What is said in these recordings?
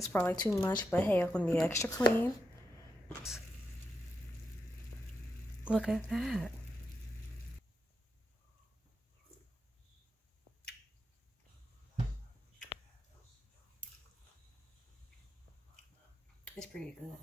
That's probably too much, but hey, I'm gonna be extra clean. Look at that. It's pretty good.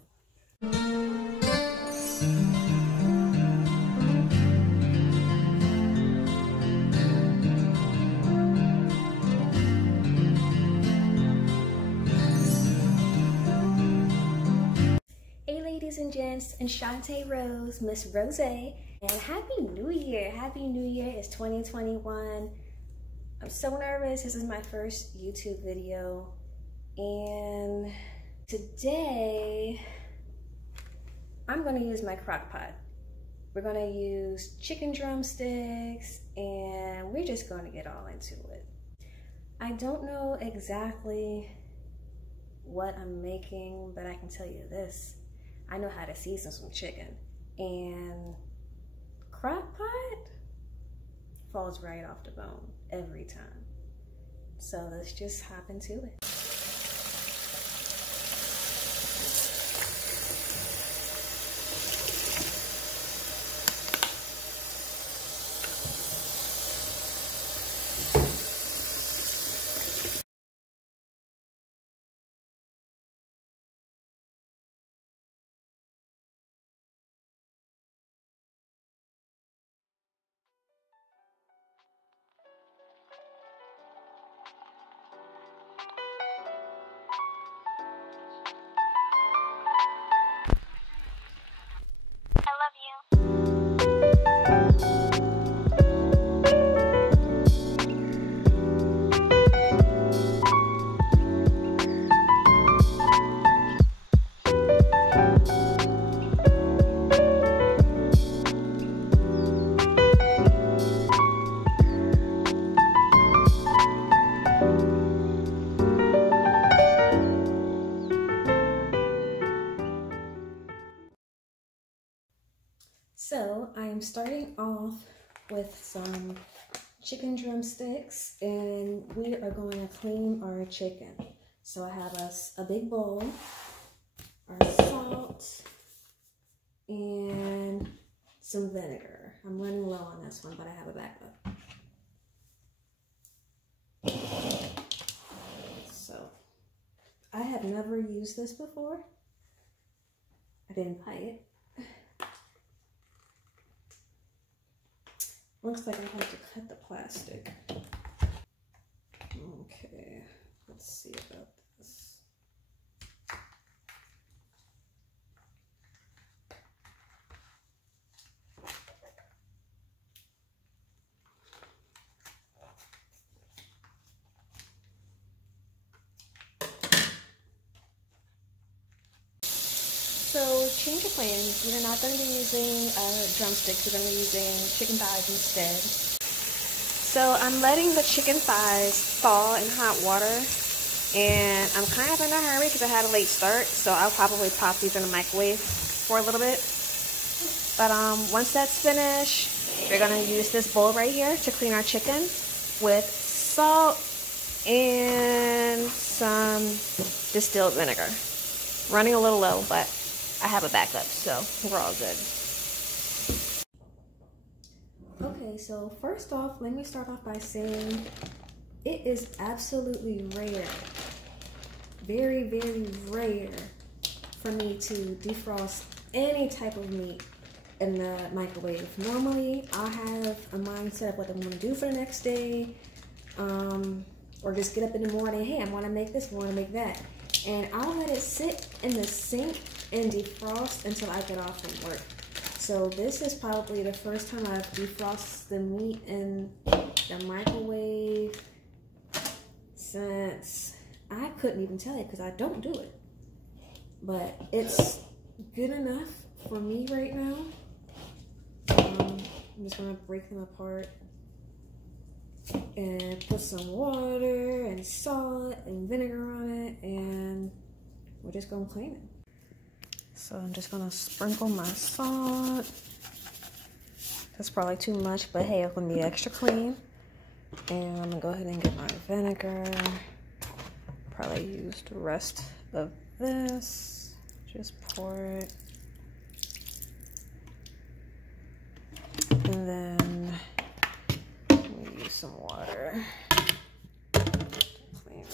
Hey ladies and gents, Enchante Rose, Miss Rose, and Happy New Year. Happy New Year, it's 2021. I'm so nervous. This is my first YouTube video, and today I'm gonna use my crock pot. We're gonna use chicken drumsticks, and we're just gonna get all into it. I don't know exactly what I'm making, but I can tell you this. I know how to season some chicken, and crock pot falls right off the bone every time. So let's just hop into it. So I am starting off with some chicken drumsticks, and we are going to clean our chicken. So I have a big bowl, our salt, and some vinegar. I'm running low on this one, but I have a backup. So I have never used this before. I didn't buy it. Looks like I have to cut the plastic. Okay, let's see about this. So change of plans. We're not going to be using drumsticks. We're going to be using chicken thighs instead. So I'm letting the chicken thighs thaw in hot water, and I'm kind of in a hurry because I had a late start. So I'll probably pop these in the microwave for a little bit. But once that's finished, we're going to use this bowl right here to clean our chicken with salt and some distilled vinegar. Running a little low, but I have a backup, so we're all good. Okay, so first off, let me start off by saying it is absolutely rare, very, very rare for me to defrost any type of meat in the microwave. Normally, I'll have a mindset of what I'm gonna do for the next day, or just get up in the morning, hey, I wanna make this, I wanna make that. And I'll let it sit in the sink and defrost until I get off from work. So this is probably the first time I've defrosted the meat in the microwave since, I couldn't even tell you because I don't do it. But it's good enough for me right now. I'm just gonna break them apart and put some water and salt and vinegar on it, and we're just gonna clean it. So I'm just gonna sprinkle my salt. That's probably too much, but hey, I'm gonna be extra clean. And I'm gonna go ahead and get my vinegar. probably use the rest of this. Just pour it. And then we use some water to clean it.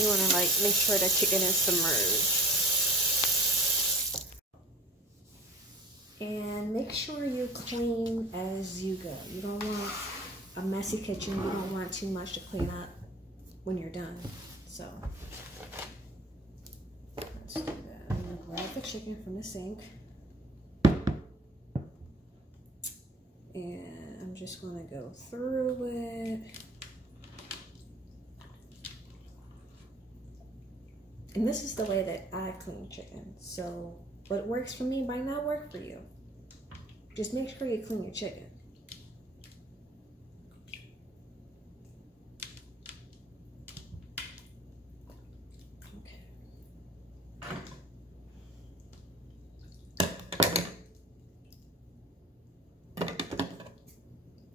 You want to like make sure that chicken is submerged. And make sure you clean as you go. You don't want a messy kitchen. You don't want too much to clean up when you're done. So let's do that. I'm gonna grab the chicken from the sink. And I'm just gonna go through it. And this is the way that I clean chicken. So what works for me might not work for you. Just make sure you clean your chicken.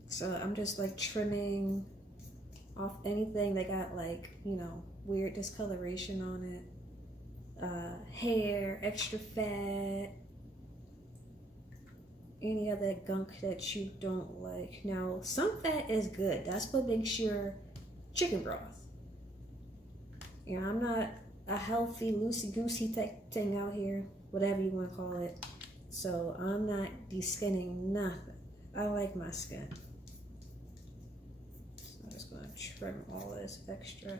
So I'm just like trimming off anything that got like, you know, weird discoloration on it. Hair, extra fat, any other gunk that you don't like. Now, some fat is good. That's what makes your chicken broth. You know, I'm not a healthy, loosey-goosey thing out here, whatever you want to call it. So I'm not de-skinning nothing. I like my skin. So I'm just going to trim all this extra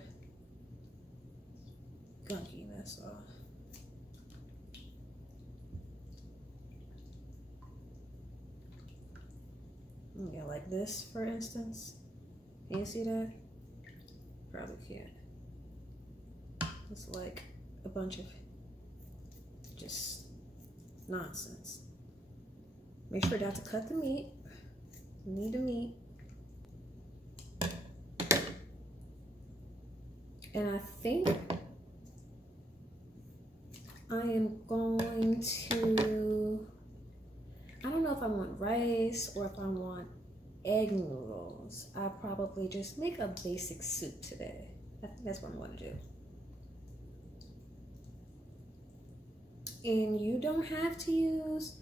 gunkiness off. Yeah, like this, for instance. Can you see that? Probably can't. It's like a bunch of just nonsense. Make sure not to cut the meat. You need the meat. And I think I am going to, I don't know if I want rice or if I want egg noodles. I'll probably just make a basic soup today. I think that's what I'm going to do. And you don't have to use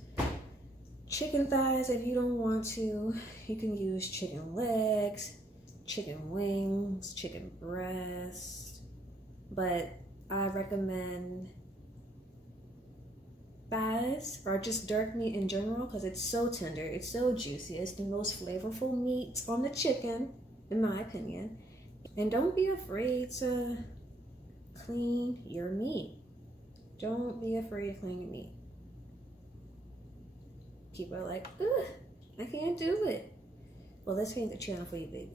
chicken thighs if you don't want to. You can use chicken legs, chicken wings, chicken breast, but I recommend thighs or just dark meat in general because it's so tender, it's so juicy. It's the most flavorful meat on the chicken, in my opinion. And don't be afraid to clean your meat. Don't be afraid to clean your meat. People are like, ugh, I can't do it. Well, this ain't the channel for you, baby.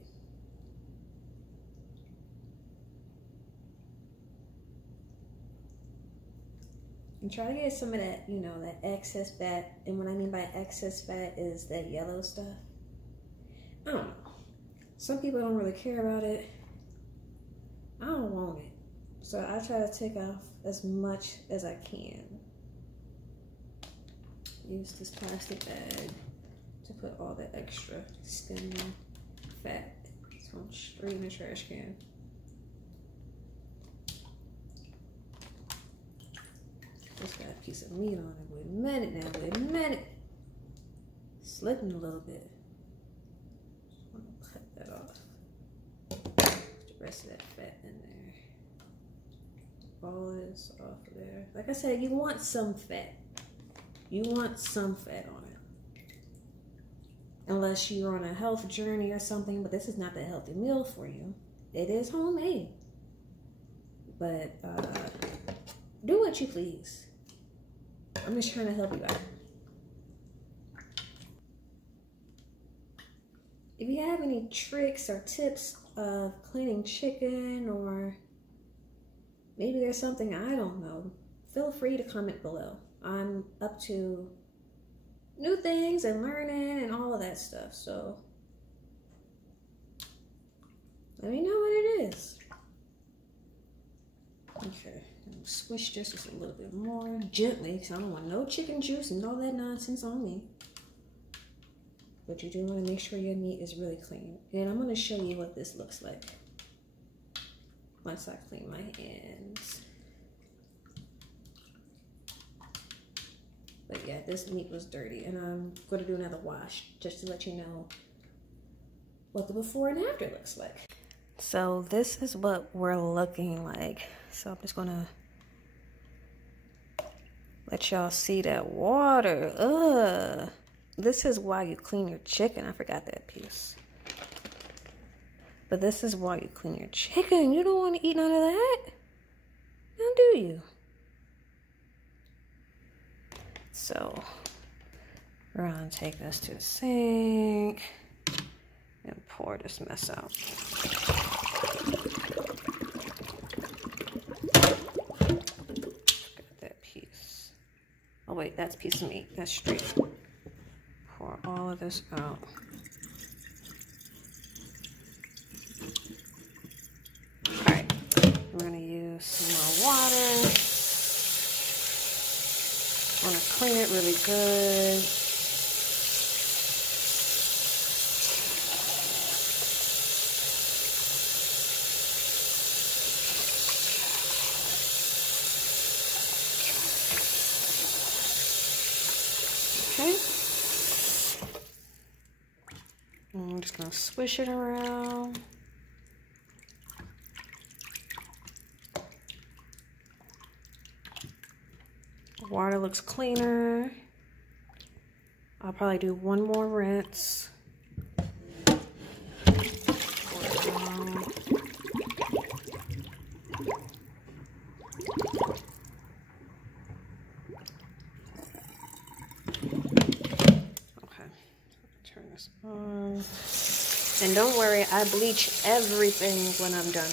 And try to get some of that, you know, that excess fat. And what I mean by excess fat is that yellow stuff. I don't know. Some people don't really care about it. I don't want it. So I try to take off as much as I can. Use this plastic bag to put all the extra skin fat. It's going straight in the trash can. Just got a piece of meat on it. Wait a minute now, wait a minute. Slipping a little bit. I'm gonna cut that off. Put the rest of that fat in there. All this off of there. Like I said, you want some fat. You want some fat on it. Unless you're on a health journey or something, but this is not the healthy meal for you. It is homemade. But do what you please. I'm just trying to help you out. If you have any tricks or tips of cleaning chicken, or maybe there's something I don't know, feel free to comment below. I'm up to new things and learning and all of that stuff, so let me know what it is. Okay, swish this just a little bit more gently because I don't want no chicken juice and all that nonsense on me. But you do want to make sure your meat is really clean. And I'm going to show you what this looks like once I clean my hands. But yeah, this meat was dirty, and I'm going to do another wash just to let you know what the before and after looks like. So this is what we're looking like. So I'm just going to let y'all see that water. Ugh. This is why you clean your chicken. I forgot that piece. But this is why you clean your chicken. You don't want to eat none of that. Now do you? So we're gonna take this to the sink and pour this mess out. Got that piece. Oh wait, that's a piece of meat. That's straight. Pour all of this out. Alright, we're gonna use some more water. I want to clean it really good. Okay. And I'm just going to swish it around. Water looks cleaner. I'll probably do one more rinse. Okay, turn this on. And don't worry, I bleach everything when I'm done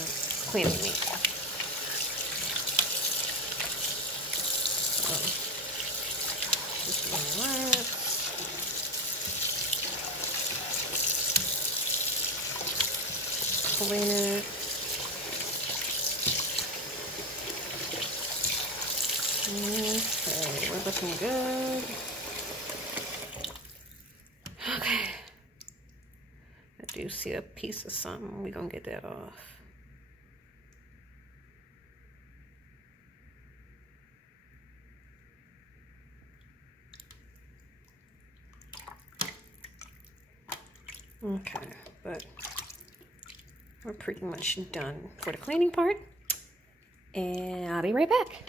cleaning meat. Clean it. Okay, we're looking good. Okay. I do see a piece of something. We're gonna get that off. Okay, but we're pretty much done for the cleaning part, and I'll be right back.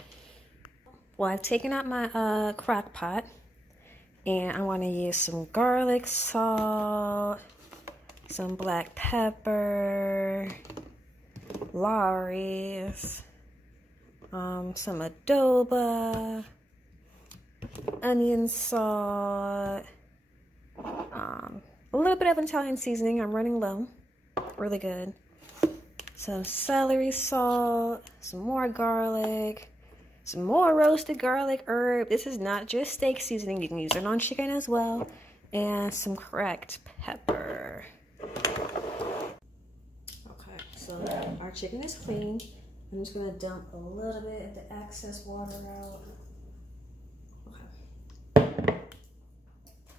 Well, I've taken out my crock pot, and I want to use some garlic salt, some black pepper, Lawry's, some Adoba, onion salt, a little bit of Italian seasoning. I'm running low. Really good. Some celery salt, some more garlic, some more roasted garlic herb. This is not just steak seasoning. You can use it on chicken as well. And some cracked pepper. Okay, so our chicken is clean. I'm just going to dump a little bit of the excess water out. Okay.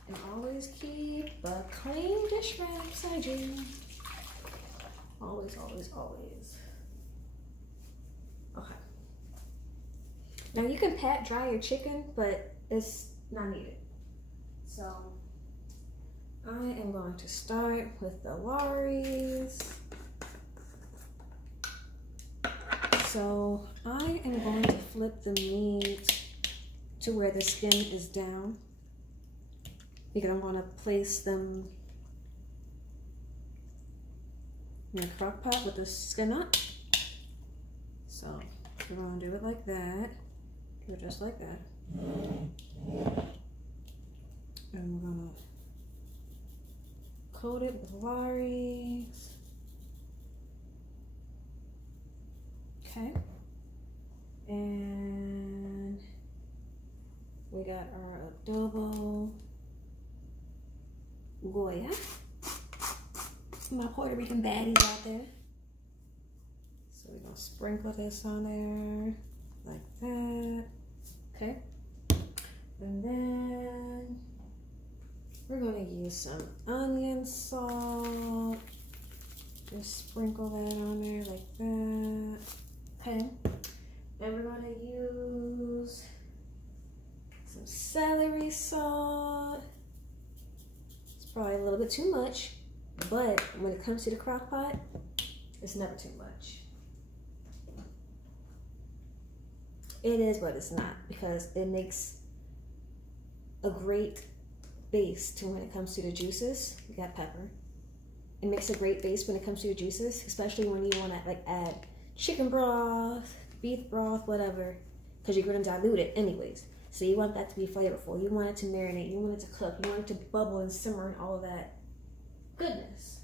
And always keep a clean dish rag beside you. Always, always, always. Okay. Now you can pat dry your chicken, but it's not needed. So I am going to start with the Lawry's. So I am going to flip the meat to where the skin is down, because I'm going to place them in the crock pot with the skin up. So we're going to do it like that. Do it just like that. And we're going to coat it with Lawry's. Okay. And we got our Adobo Goya. My Puerto Rican baddies out there. So we're sprinkle this on there like that. Okay. And then we're gonna use some onion salt. Just sprinkle that on there like that. Okay. And we're gonna use some celery salt. It's probably a little bit too much, but when it comes to the crock pot, it's never too much. It is, but it's not, because it makes a great base to when it comes to the juices. You got pepper. It makes a great base when it comes to the juices, especially when you want to like add chicken broth, beef broth, whatever, because you're going to dilute it anyways. So you want that to be flavorful. You want it to marinate. You want it to cook. You want it to bubble and simmer and all of that goodness.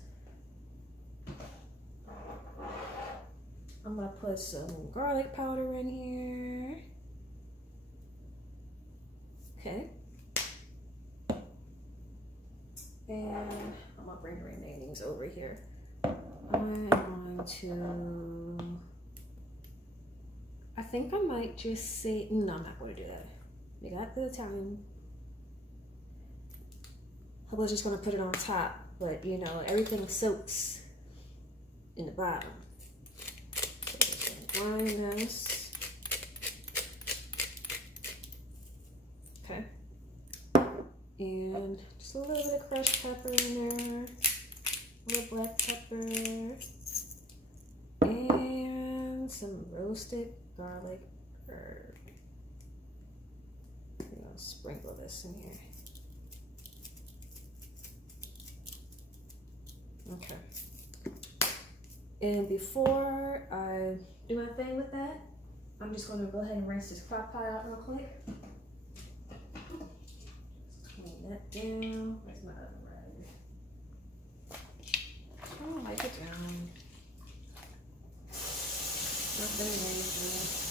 I'm going to put some garlic powder in here. Okay. And I'm going to bring the remainings over here. I'm going to, I think I might just say, no, I'm not going to do that. You got the Italian. I was just going to put it on top, but you know, everything soaks in the bottom. So grind this. Okay. And just a little bit of crushed pepper in there. A little black pepper. And some roasted garlic herb. I'm gonna sprinkle this in here. Okay. And before I do my thing with that, I'm just gonna go ahead and rinse this crock pot out real quick. Clean that down. Where's my oven rag? Oh, wipe it down. Nothing major.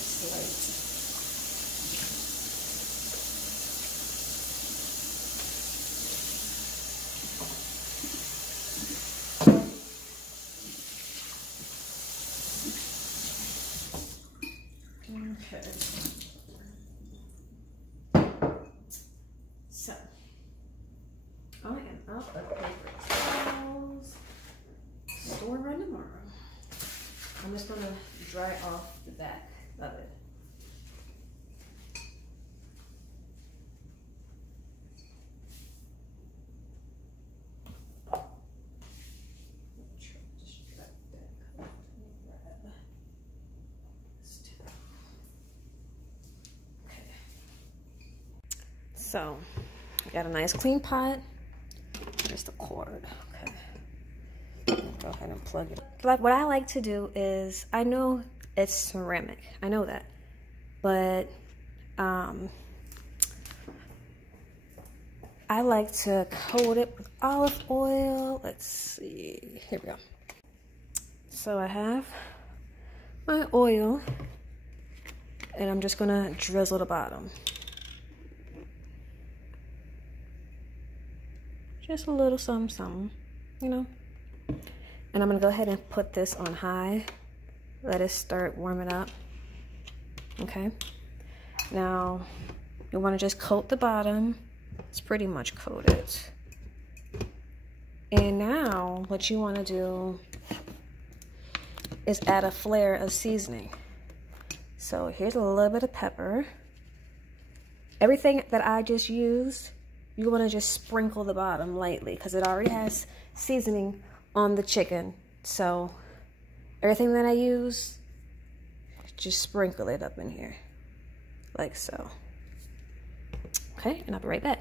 Slight. Okay. So I am out of paper towels. Store run tomorrow. I'm just gonna dry off the back of it. So, I got a nice clean pot. There's the cord. Okay. Go ahead and plug it. Like, what I like to do is, I know it's ceramic. I know that. But, I like to coat it with olive oil. Let's see. Here we go. So, I have my oil. And I'm just going to drizzle the bottom. Just a little something, something, you know. And I'm gonna go ahead and put this on high. Let it start warming up. Okay. Now, you wanna just coat the bottom. It's pretty much coated. And now, what you wanna do is add a flare of seasoning. So here's a little bit of pepper. Everything that I just used, you want to just sprinkle the bottom lightly because it already has seasoning on the chicken. So everything that I use, just sprinkle it up in here like so. Okay, and I'll be right back.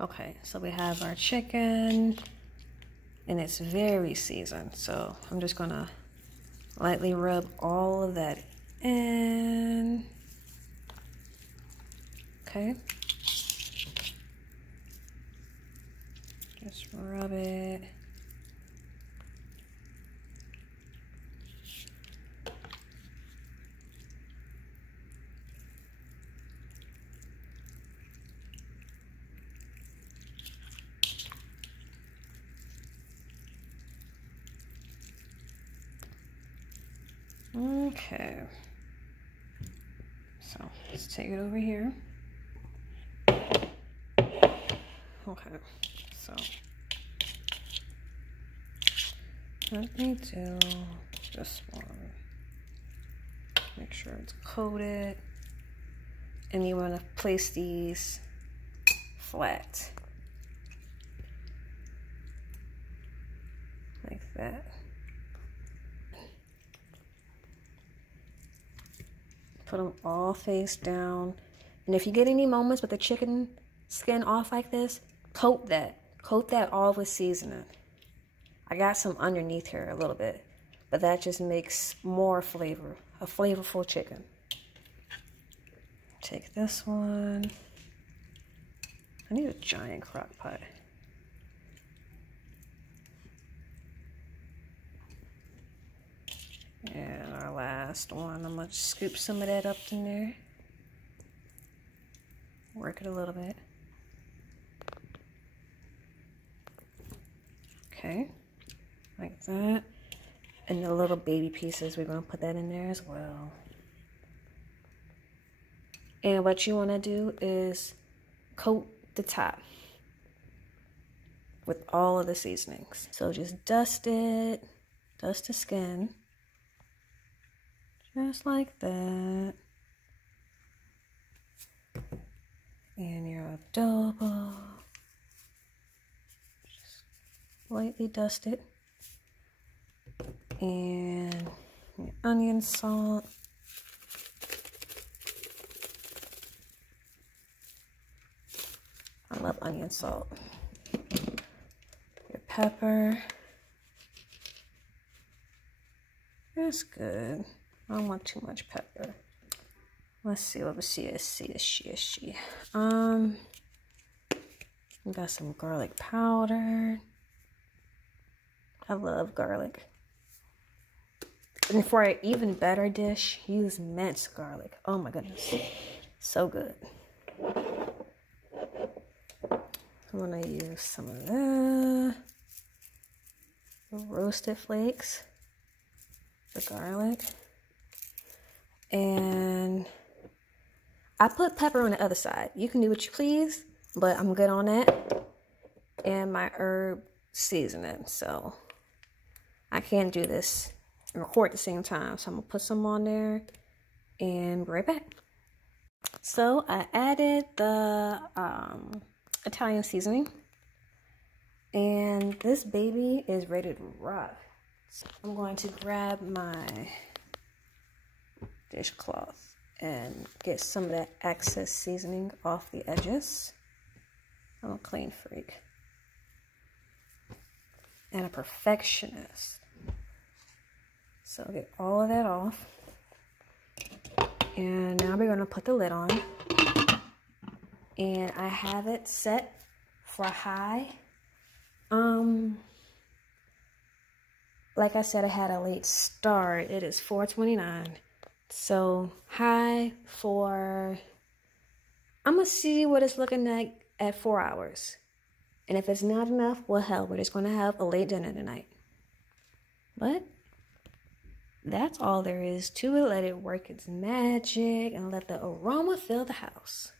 Okay, so we have our chicken and it's very seasoned. So I'm just gonna lightly rub all of that in. Okay. Just rub it. Okay. So let's take it over here. Okay, so let me do this one. Make sure it's coated. And you want to place these flat. Like that. Put them all face down. And if you get any moments with the chicken skin off like this, coat that. Coat that all with seasoning. I got some underneath here a little bit, but that just makes more flavor. A flavorful chicken. Take this one. I need a giant crock pot. And our last one, I'm gonna scoop some of that up in there. Work it a little bit. Okay, like that. And the little baby pieces, we're gonna put that in there as well. And what you wanna do is coat the top with all of the seasonings. So just dust it, dust the skin. Just like that. And your adobo. Just lightly dust it. And your onion salt. I love onion salt. Your pepper. That's good. I don't want too much pepper. Let's see what we see. We got some garlic powder. I love garlic. And for an even better dish, use minced garlic. Oh my goodness. So good. I'm gonna use some of the roasted flakes, the garlic. And I put pepper on the other side. You can do what you please, but I'm good on that. And my herb seasoning. So I can't do this and record at the same time. So I'm gonna put some on there and be right back. So I added the Italian seasoning. And this baby is ready to rock. So I'm going to grab my dishcloth and get some of that excess seasoning off the edges. I'm a clean freak and a perfectionist, so get all of that off. And now we're going to put the lid on, and I have it set for high. Like I said, I had a late start. It is 4:29. So high for, I'm gonna see what it's looking like at 4 hours. And if it's not enough, well hell, we're just gonna have a late dinner tonight. But that's all there is to it. Let it work its magic and let the aroma fill the house.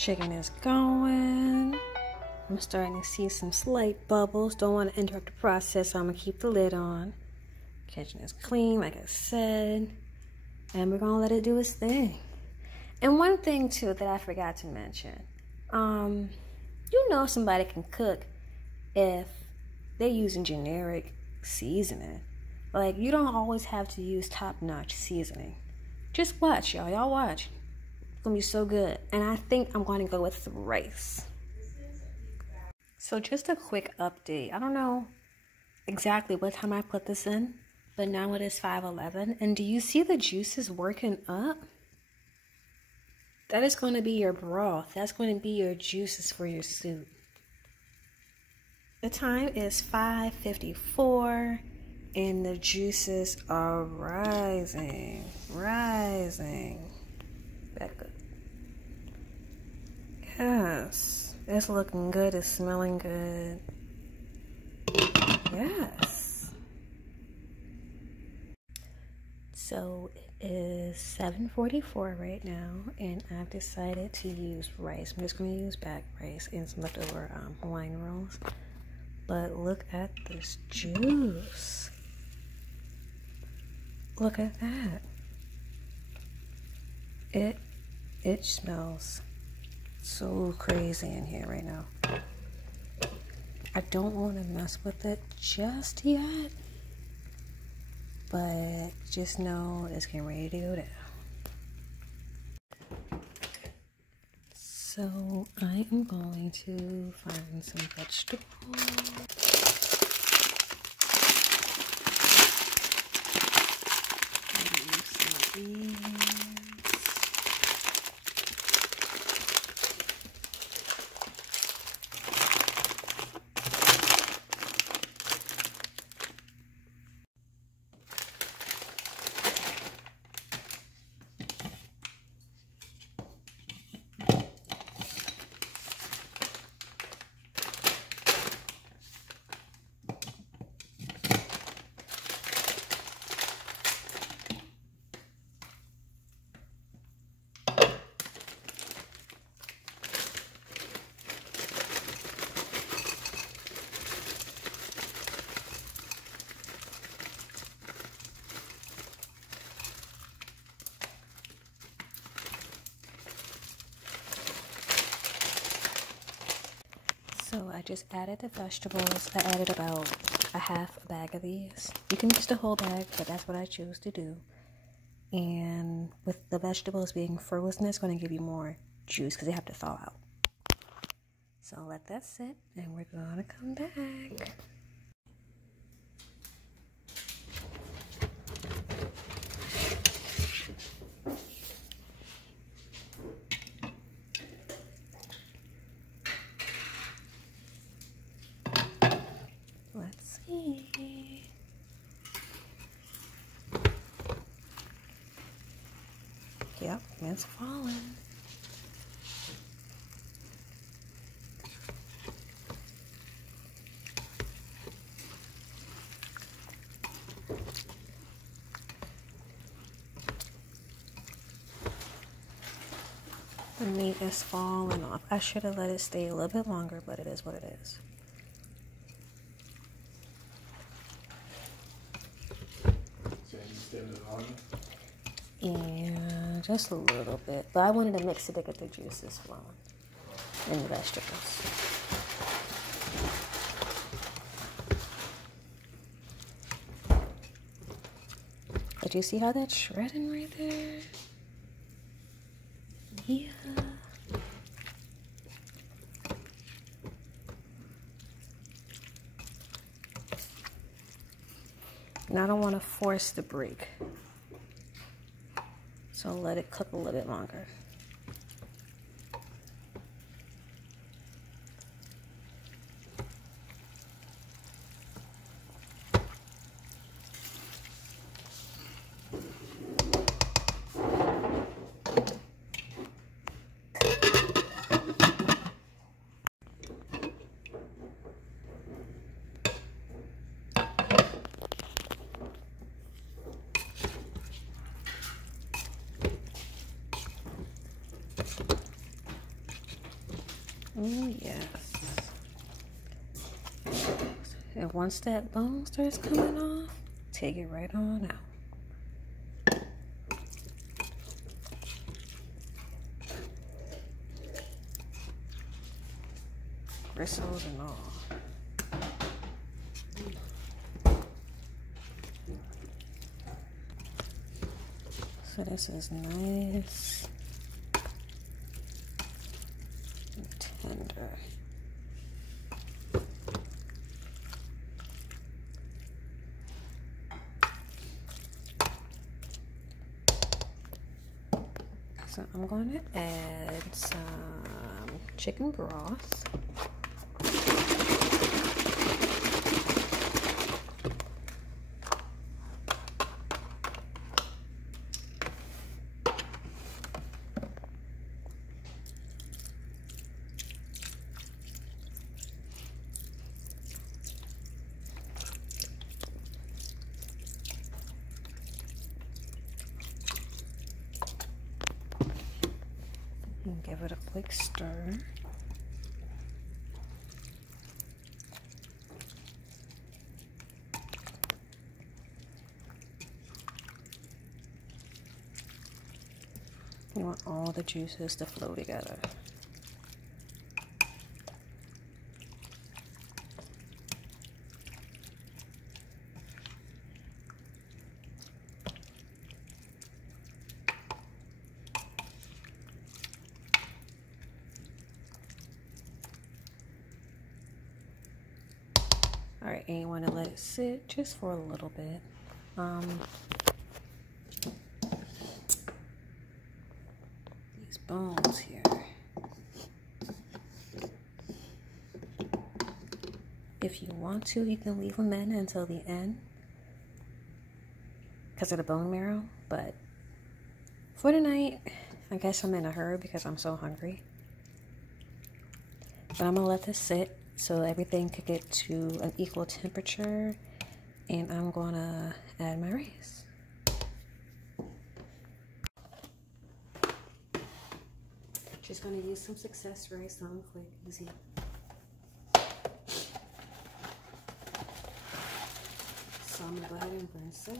Chicken is going. I'm starting to see some slight bubbles. Don't want to interrupt the process, so I'm going to keep the lid on. Kitchen is clean, like I said. And we're going to let it do its thing. And one thing, too, that I forgot to mention. You know somebody can cook if they're using generic seasoning. Like, you don't always have to use top-notch seasoning. Just watch, y'all. Y'all watch. It's going to be so good. And I think I'm going to go with rice. So just a quick update. I don't know exactly what time I put this in, but now it is 5:11. And do you see the juices working up? That is going to be your broth. That's going to be your juices for your soup. The time is 5:54 and the juices are rising. Back up. Yes. It's looking good. It's smelling good. Yes. So it is 7:44 right now, and I've decided to use rice. I'm just going to use back rice and some leftover Hawaiian rolls. But look at this juice. Look at that. It smells so crazy in here right now. I don't want to mess with it just yet, but just know it's getting ready to go down. So I am going to find some vegetables. Maybe some beans. So I just added the vegetables. I added about a half a bag of these. You can use the whole bag, but that's what I choose to do. And with the vegetables being frozen, it's going to give you more juice because they have to thaw out. So let that sit, and we're going to come back. Let's see. Yep, it's falling. The meat is falling off. I should have let it stay a little bit longer, but it is what it is. Yeah, just a little bit. But I wanted to mix it to get the juices flowing in the vegetables. But you see how that's shredding right there? Yeah. And I don't want to force the break. So let it cook a little bit longer. Oh, yes. And once that bone starts coming off, take it right on out. Bristles and all. So this is nice and tender. So I'm going to add some chicken broth. And give it a quick stir. You want all the juices to flow together. All right, and you want to let it sit just for a little bit. These bones here. If you want to, you can leave them in until the end because of the bone marrow. But for tonight, I guess I'm in a hurry because I'm so hungry. But I'm gonna let this sit so everything could get to an equal temperature, and I'm gonna add my rice. Just gonna use some success rice, something quick, easy. So I'm gonna go ahead and rinse it.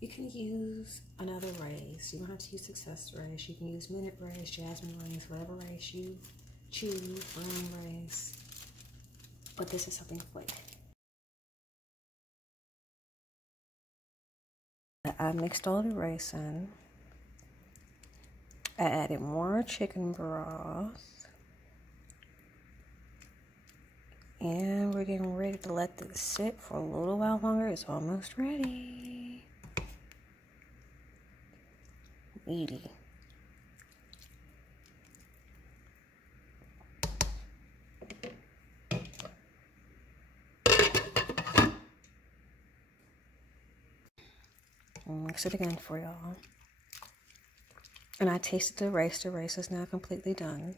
You can use another rice. You don't have to use success rice. You can use minute rice, jasmine rice, whatever rice you choose, brown rice. But this is something quick. I mixed all the rice in. I added more chicken broth. And we're getting ready to let this sit for a little while longer. It's almost ready. Meaty. I'll mix it again for y'all. And I tasted the rice. The rice is now completely done.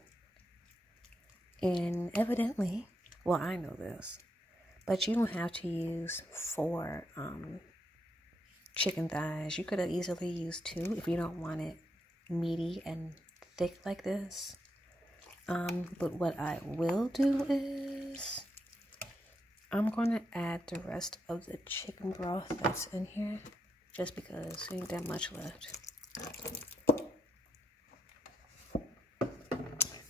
And evidently, well, I know this, but you don't have to use 4 chicken thighs. You could have easily used 2 if you don't want it meaty and thick like this. But what I will do is I'm going to add the rest of the chicken broth that's in here, just because there ain't that much left.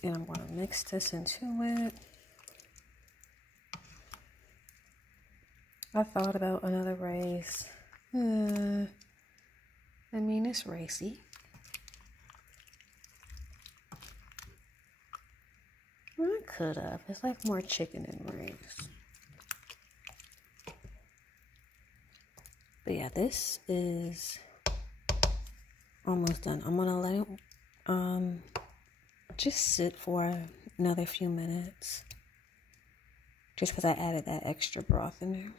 And I'm going to mix this into it. I thought about another rice. I mean, it's ricey. I could have. It's like more chicken and rice. But yeah, this is almost done. I'm gonna let it just sit for another few minutes, just because I added that extra broth in there.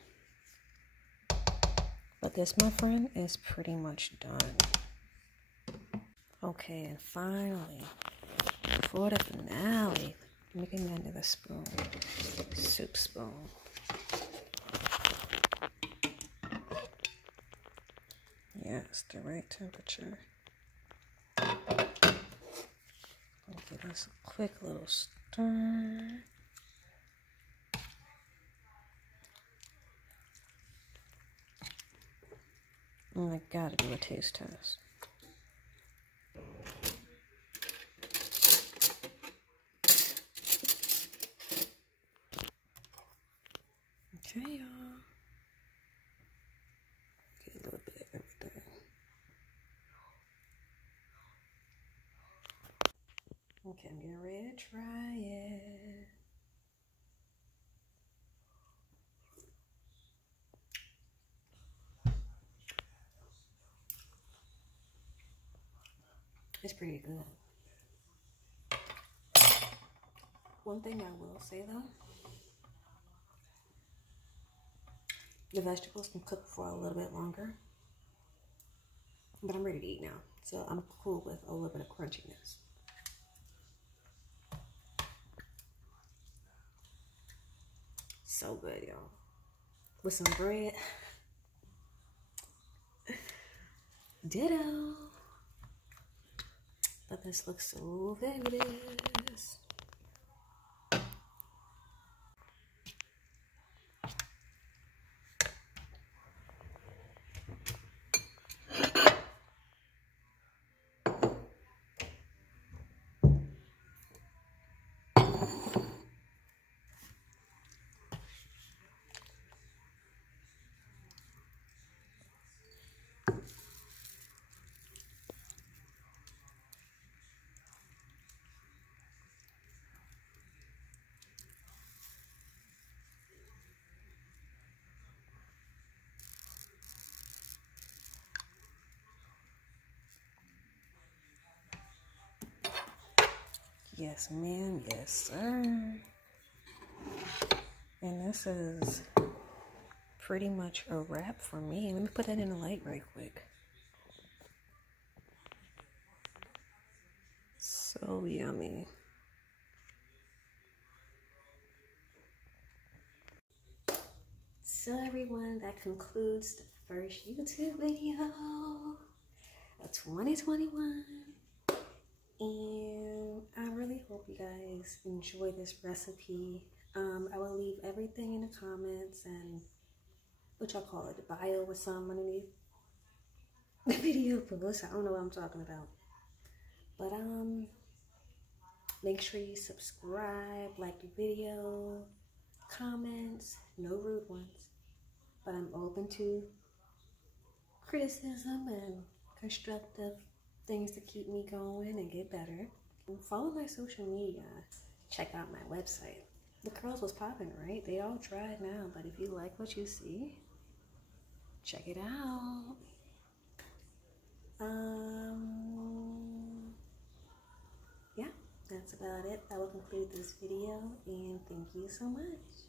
But this, my friend, is pretty much done. Okay, and finally, for the finale, making me under the spoon, soup spoon. Yes, the right temperature. I'll give us a quick little stir. And I gotta do a taste test. Okay, y'all. Get a little bit of everything. Okay, I'm getting ready to try it. It's pretty good. One thing I will say though, the vegetables can cook for a little bit longer, but I'm ready to eat now, so I'm cool with a little bit of crunchiness. So good, y'all. With some bread. Ditto. But this looks so fabulous. Yes, ma'am. Yes, sir. And this is pretty much a wrap for me. Let me put that in the light right quick. So yummy. So everyone, that concludes the first YouTube video of 2021. And I really hope you guys enjoy this recipe. I will leave everything in the comments and what y'all call it, the bio with some underneath the video post. I don't know what I'm talking about. But make sure you subscribe, like the video, comments, no rude ones. But I'm open to criticism and constructive things to keep me going and get better. And follow my social media. Check out my website. The curls was popping, right? They all dried now, but if you like what you see, check it out. Yeah, that's about it. That will conclude this video, and thank you so much.